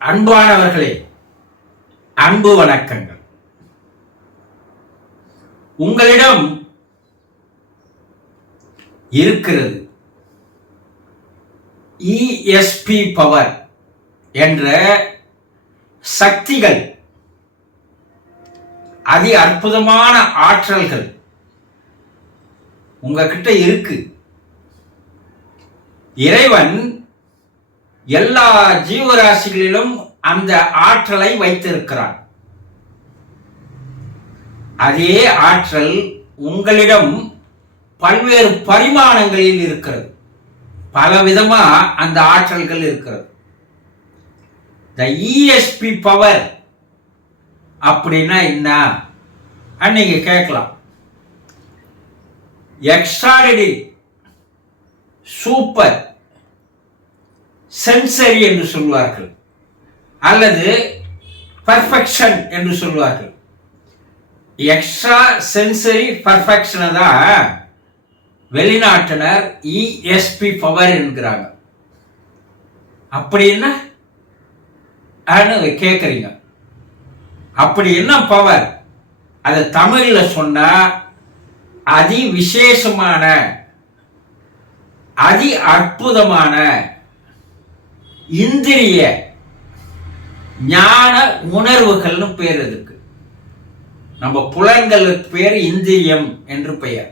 அன்பானவர்களே, அன்பு வணக்கங்கள். உங்களிடம் இருக்கிறது இஎஸ்பி பவர் என்ற சக்திகள், அதி அற்புதமான ஆற்றல்கள் உங்ககிட்ட இருக்கு. இறைவன் எல்லா ஜீவராசிகளிலும் அந்த ஆற்றலை வைத்திருக்கிறான். அதே ஆற்றல் உங்களிடம் பல்வேறு பரிமாணங்களில் இருக்கிறது. பலவிதமா அந்த ஆற்றல்கள் இருக்கிறது. இந்த இஎஸ்பி பவர் அப்படின்னா என்ன நீங்க கேட்கலாம். எக்ஸ்ட்ராடினரி சூப்பர் சென்சரி என்று சொல்வார்கள், அல்லது பர்ஃபெக்ஷன் என்று சொல்வார்கள். எக்ஸ்ட்ரா சென்சரி பர்ஃபெக்ஷனை தான் வெளிநாட்டினர் இஎஸ்பி பவர் என்கிறாங்க. அப்படின்னா கேட்குறீங்க, அப்படி என்ன பவர்? அதை தமிழ்ல சொன்னா அதி விசேஷமான, அதி அற்புதமான இந்திரிய ஞான உணர்வுகள்னு பேர். அதுக்கு நம்ம புலன்களுக்கு பேர் இந்திரியம் என்று பெயர்.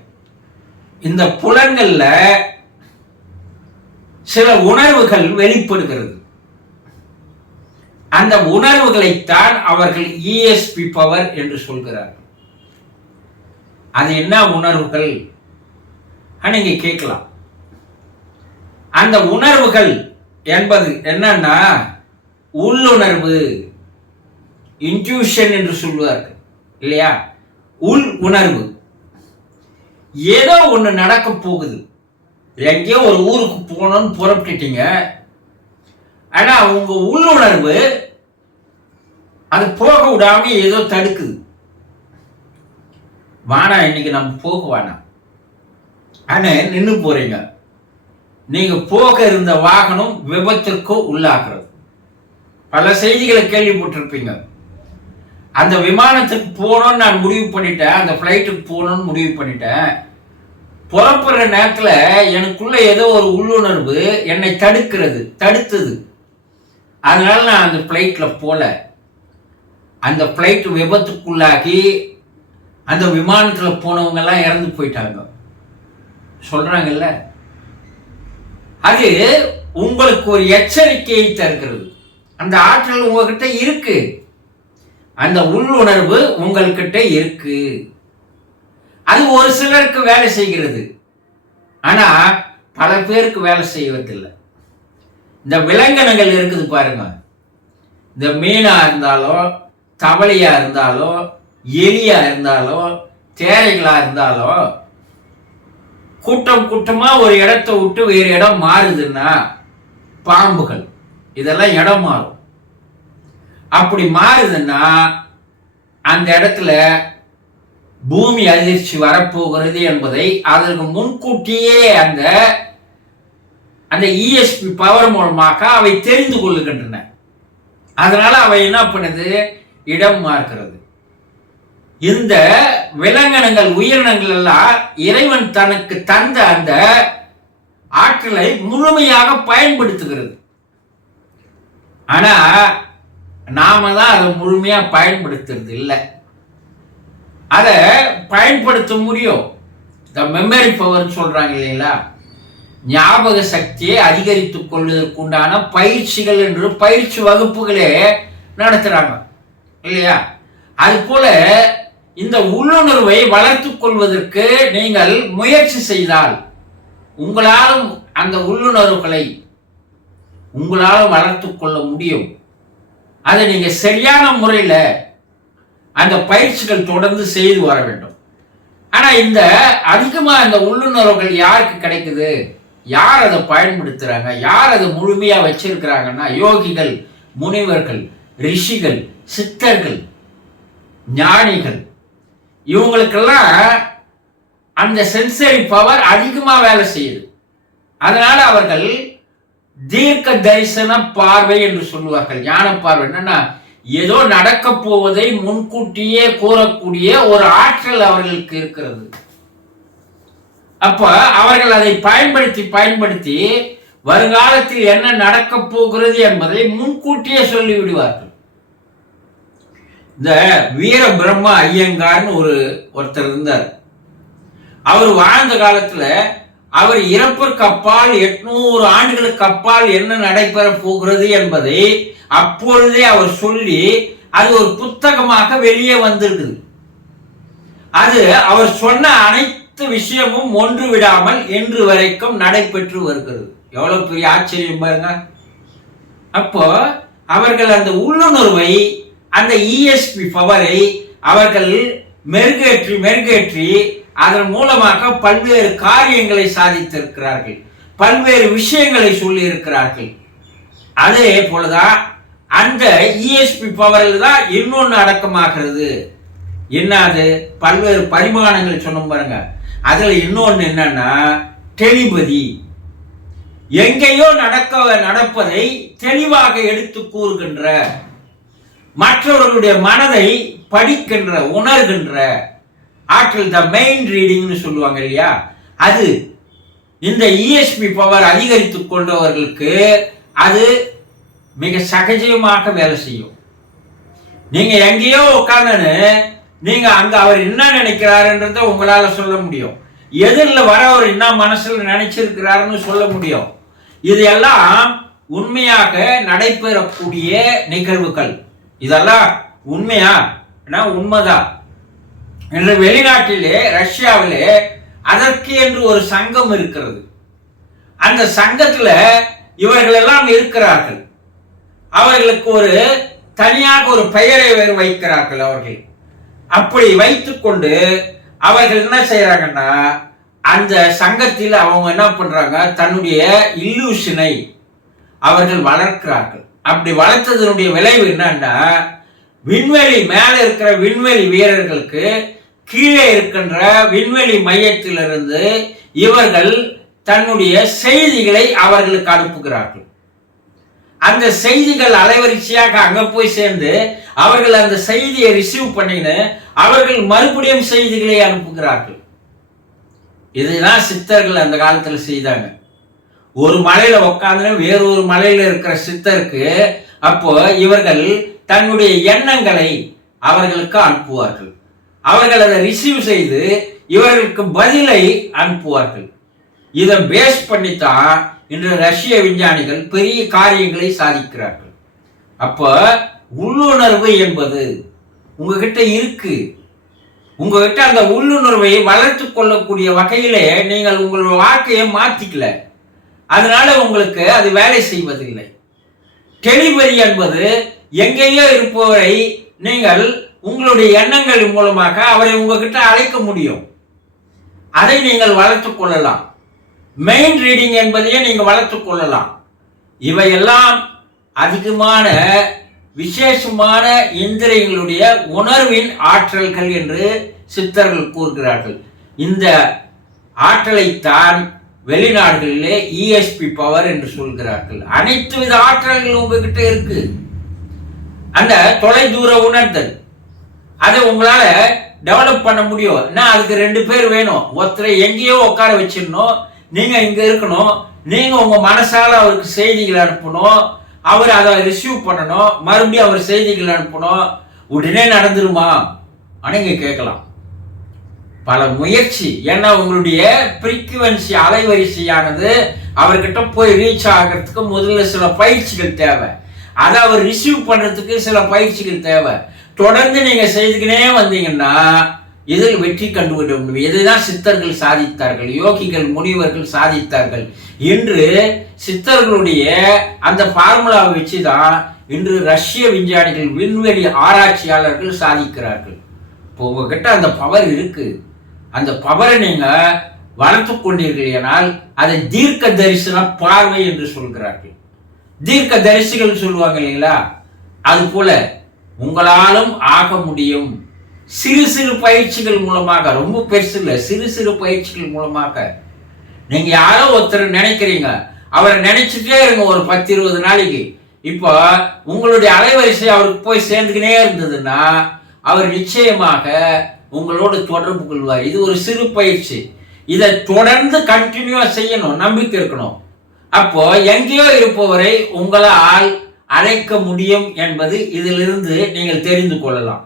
இந்த புலன்கள்ல சில உணர்வுகள் வெளிப்படுகிறது. அந்த உணர்வுகளைத்தான் அவர்கள் இஎஸ்பி பவர் என்று சொல்கிறார்கள். அது என்ன உணர்வுகள் நீங்க கேட்கலாம். அந்த உணர்வுகள் என்பது என்னன்னா உள்ளுணர்வு, இன்ட்யூஷன் என்று சொல்வார்கள் இல்லையா? உள் உணர்வு. ஏதோ ஒண்ணு நடக்க போகுது, எங்கேயோ ஒரு ஊருக்கு போகணும்னு புறப்பட்டுட்டீங்க. ஆனா உங்க உள்ளுணர்வு அது போக விடாம ஏதோ தடுக்குது. வானா இன்னைக்கு நம்ம போக வேணாம், ஆனா நின்று போறீங்க. நீங்க போக இருந்த வாகனம் விபத்திற்கு உள்ளாகிறது. பல செய்திகளை கேள்விப்பட்டிருப்பீங்க. அந்த விமானத்துக்கு போகணும்னு நான் முடிவு பண்ணிட்டேன், அந்த ஃப்ளைட்டுக்கு போகணும்னு முடிவு பண்ணிட்டேன். புறப்படுற நேரத்துல எனக்குள்ள ஏதோ ஒரு உள்ளுணர்வு என்னை தடுத்தது. அதனால நான் அந்த ஃப்ளைட்ல போல. அந்த ஃப்ளைட் விபத்துக்குள்ளாகி அந்த விமானத்துல போனவங்க எல்லாம் இறந்து போயிட்டாங்க சொல்றாங்கல்ல. அது உங்களுக்கு ஒரு எச்சரிக்கையை தருகிறது. அந்த ஆற்றல் உங்ககிட்ட இருக்கு, அந்த உள்ளுணர்வு உங்கள்கிட்ட இருக்கு. அது ஒரு சிலருக்கு வேலை செய்கிறது, ஆனா பல பேருக்கு வேலை செய்வதில்லை. இந்த விலங்கினங்கள் இருக்குது பாருங்க, இந்த மீனா இருந்தாலும், தவளையா இருந்தாலும், எலியா இருந்தாலும், தேரைகளா இருந்தாலும், கூட்டம் கூட்டமா ஒரு இடத்தை விட்டு வேறு இடம் மாறுதுன்னா, பாம்புகள் இதெல்லாம் இடம் மாறும். அப்படி மாறுதுன்னா அந்த இடத்துல பூமி அதிர்ச்சி வரப்போகிறது என்பதை அதற்கு முன்கூட்டியே அந்த இஎஸ்பி பவர் மூலமாக அவை தெரிந்து கொள்ளுகின்றன. அதனால அவை என்ன பண்ணுது? இடம் மாறுகிறது. இந்த விலங்கினங்கள், உயிரினங்கள் எல்லாம் இறைவன் தனக்கு தந்த அந்த ஆற்றலை முழுமையாக பயன்படுத்துகிறது. ஆனா நாம தான் அதை முழுமையா பயன்படுத்துறது இல்லை. அதை பயன்படுத்த முடியும். இந்த மெமரி பவர் சொல்றாங்க இல்லைங்களா, ஞாபக சக்தியை அதிகரித்துக் கொள்வதற்கு உண்டான பயிற்சிகள் என்று பயிற்சி வகுப்புகளே நடத்துறாங்க இல்லையா? அது போல இந்த உள்ளுணர்வை வளர்த்துக் கொள்வதற்கு நீங்கள் முயற்சி செய்தால் உங்களாலும் அந்த உள்ளுணர்வுகளை உங்களால் வளர்த்துக் கொள்ள முடியும். அதை நீங்க சரியான முறையில் அந்த பயிற்சிகள் தொடர்ந்து செய்து வர வேண்டும். ஆனா இந்த அதிகமா இந்த உள்ளுணர்வுகள் யாருக்கு கிடைக்குது? யார் அதை பயன்படுத்துறாங்க? யார் அதை முழுமையா வச்சிருக்கிறாங்கன்னா, யோகிகள், முனிவர்கள், ரிஷிகள், சித்தர்கள், ஞானிகள். இவங்களுக்கெல்லாம் அந்த சென்சரி பவர் அதிகமா வேலை செய்யுது. அதனால அவர்கள் தீர்க்க தரிசன பார்வை என்று சொல்லுவார்கள். ஞான பார்வை என்னன்னா, ஏதோ நடக்க போவதை முன்கூட்டியே கூறக்கூடிய ஒரு ஆற்றல் அவர்களுக்கு இருக்கிறது. அப்ப அவர்கள் அதை பயன்படுத்தி வருங்காலத்தில் என்ன நடக்க போகிறது என்பதை முன்கூட்டியே சொல்லிவிடுவார்கள். இந்த வீர பிரம்ம ஐயங்கார்னு ஒருத்தர் இருந்தார். அவர் வாழ்ந்த காலத்துல அவர் இறப்பிற்கு அப்பால் 800 ஆண்டுகளுக்கு அப்பால் என்ன நடைபெற போகிறது என்பதை அப்பொழுதே அவர் சொல்லி அது ஒரு புத்தகமாக வெளியே வந்திருக்குது. அது அவர் சொன்ன அனைத்து விஷயமும் ஒன்று விடாமல் இன்று வரைக்கும் நடைபெற்று வருகிறது. எவ்வளவு பெரிய ஆச்சரியம் பாருங்க. அப்போ அவர்கள் அந்த உள்ளுணர்வை, அந்த இஎஸ்பி பவரை அவர்கள் மெருகேற்றி அதன் மூலமாக பல்வேறு காரியங்களை சாதித்திருக்கிறார்கள், பல்வேறு விஷயங்களை சொல்லி இருக்கிறார்கள். அதே போலதான் அந்த இஎஸ்பி பவரில் தான் இன்னொன்னு அடக்கமாகிறது. என்னது? பல்வேறு பரிமாணங்கள் சொன்னோம் பாருங்க. அதுல இன்னொன்னு என்னன்னா டெலிபதி. எங்கேயோ நடப்பதை தெளிவாக எடுத்து கூறுகின்ற, மற்றவர்களுடைய மனதை படிக்கின்ற, உணர்கின்ற ஆற்றல், த மெயின் ரீடிங்னு சொல்லுவாங்க இல்லையா, அது இந்த இஎஸ்பி பவர் அதிகரித்துக் கொண்டவர்களுக்கு அது மிக சகஜமாக வேலை செய்யும். நீங்க எங்கேயோ உட்கார்ந்து நீங்க அங்க அவர் என்ன நினைக்கிறாருன்றத உங்களால சொல்ல முடியும். எதிரில் வரவர் என்ன மனசுல நினைச்சிருக்கிறாருன்னு சொல்ல முடியும். இது எல்லாம் உண்மையாக நடைபெறக்கூடிய நிகழ்வுகள். இதெல்லாம் உண்மையா? உண்மைதான். இன்று வெளிநாட்டிலே, ரஷ்யாவிலே அதற்கு என்று ஒரு சங்கம் இருக்கிறது. அந்த சங்கத்துல இவர்கள் எல்லாம் இருக்கிறார்கள். அவர்களுக்கு ஒரு தனியாக ஒரு பெயரை வைக்கிறார்கள். அவர்கள் அப்படி வைத்துக் கொண்டு அவர்கள் என்ன செய்யறாங்கன்னா, அந்த சங்கத்தில் அவங்க என்ன பண்றாங்க, தன்னுடைய இல்லூஷனை அவர்கள் வளர்க்கிறார்கள். அப்படி வளர்த்ததனுடைய விளைவு என்னன்னா, விண்வெளி மேல இருக்கிற விண்வெளி வீரர்களுக்கு கீழே இருக்கின்ற விண்வெளி மையத்திலிருந்து இவர்கள் தன்னுடைய செய்திகளை அவர்களுக்கு அனுப்புகிறார்கள். அந்த செய்திகள் அலைவரிசையாக அங்க போய் சேர்ந்து அவர்கள் அந்த செய்தியை ரிசீவ் பண்ணின்னு அவர்கள் மறுபடியும் செய்திகளை அனுப்புகிறார்கள். இதுதான் சித்தர்கள் அந்த காலத்துல செய்தாங்க. ஒரு மலையில உட்கார்ந்து வேறொரு மலையில இருக்கிற சித்தருக்கு அப்போ இவர்கள் தன்னுடைய எண்ணங்களை அவர்களுக்கு அனுப்புவார்கள். அவர்கள் அதை ரிசீவ் செய்து இவர்களுக்கு பதிலை அனுப்புவார்கள். இதை பேஸ் பண்ணித்தான் இன்று ரஷ்ய விஞ்ஞானிகள் பெரிய காரியங்களை சாதிக்கிறார்கள். அப்ப உள்ளுணர்வு என்பது உங்ககிட்ட இருக்கு. உங்ககிட்ட அந்த உள்ளுணர்வை வளர்த்து கொள்ளக்கூடிய வகையிலே நீங்கள் உங்களுடைய வாழ்க்கையை மாத்திக்கல, அதனால உங்களுக்கு அது வேலை செய்வதில்லை. டெலிபதி என்பது எங்கேயோ இருப்பவரை நீங்கள் உங்களுடைய எண்ணங்கள் மூலமாக அவரை உங்ககிட்ட அழைக்க முடியும். அதை நீங்கள் வளர்த்துக் கொள்ளலாம். மெயின் ரீடிங் என்பதையே நீங்க வளர்த்துக் கொள்ளலாம். இவையெல்லாம் அதிகமான விசேஷமான இந்திரியங்களுடைய உணர்வின் ஆற்றல்கள் என்று சித்தர்கள் கூறுகிறார்கள். இந்த ஆற்றலைத்தான் வெளிநாடுகளிலே இஎஸ்பி பவர் என்று சொல்கிறார்கள். அனைத்து வித ஆற்றல்கள் உங்ககிட்ட இருக்கு. அந்த தொலைதூர உணர்தல் அதை உங்களால டெவலப் பண்ண முடியும். அதுக்கு 2 பேர் வேணும். ஒருத்தரை எங்கேயோ உட்கார வச்சிடணும், நீங்க இங்க இருக்கணும். நீங்க உங்க மனசால அவருக்கு செய்திகள் அனுப்பணும், அவர் அதை ரிசீவ் பண்ணணும், மறுபடியும் அவர் செய்திகள் அனுப்பணும். உடனே நடந்துருமா? நீங்க கேட்கலாம். பல முயற்சி. ஏன்னா உங்களுடைய ஃப்ரீக்வன்சி அலைவரிசையானது அவர்கிட்ட போய் ரீச் ஆகிறதுக்கு முதல்ல சில பயிற்சிகள் தேவை. அதை அவர் ரிசீவ் பண்றதுக்கு சில பயிற்சிகள் தேவை. தொடர்ந்து நீங்க செய்துக்கினே வந்தீங்கன்னா இதில் வெற்றி கண்டுவிட முடியும். இதுதான் சித்தர்கள் சாதித்தார்கள், யோகிகள் முனிவர்கள் சாதித்தார்கள். இன்று சித்தர்களுடைய அந்த ஃபார்முலாவை வச்சுதான் இன்று ரஷ்ய விஞ்ஞானிகள், விண்வெளி ஆராய்ச்சியாளர்கள் சாதிக்கிறார்கள். இப்போ உங்ககிட்ட அந்த பவர் இருக்கு. அந்த பவரை நீங்க வளர்த்து கொண்டீர்களானால் அதை தீர்க்க தரிசன பார்வை என்று சொல்கிறார்கள். தீர்க்க தரிசிகள் சொல்லுவாங்க இல்லைங்களா, அது போல உங்களாலும் ஆக முடியும். சிறு சிறு பயிற்சிகள் மூலமாக, ரொம்ப பெருசு இல்லை, சிறு சிறு பயிற்சிகள் மூலமாக. நீங்க யாரோ ஒருத்தர் நினைக்கிறீங்க, அவரை நினைச்சிட்டே இருங்க ஒரு 10-20 நாளைக்கு. இப்போ உங்களுடைய அலைவரிசை அவருக்கு போய் சேர்ந்துக்கினே இருந்ததுன்னா அவர் நிச்சயமாக உங்களோடு தொடர்பு கொள்வார். இது ஒரு சிறு பயிற்சி. இதை தொடர்ந்து கண்டினியூவா செய்யணும், நம்பிக்கை இருக்கணும். அப்போ எங்கேயோ இருப்பவரை உங்களால் அழைக்க முடியும் என்பது இதிலிருந்து நீங்கள் தெரிந்து கொள்ளலாம்.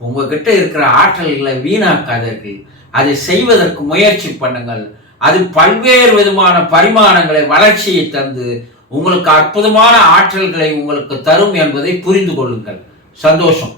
உங்ககிட்ட இருக்கிற ஆற்றல்களை வீணாக்காதீர்கள், அதை செய்வதற்கு முயற்சி பண்ணுங்கள். அது பல்வேறு விதமான பரிமாணங்களை, வளர்ச்சியை தந்து உங்களுக்கு அற்புதமான ஆற்றல்களை உங்களுக்கு தரும் என்பதை புரிந்து கொள்ளுங்கள். சந்தோஷம்.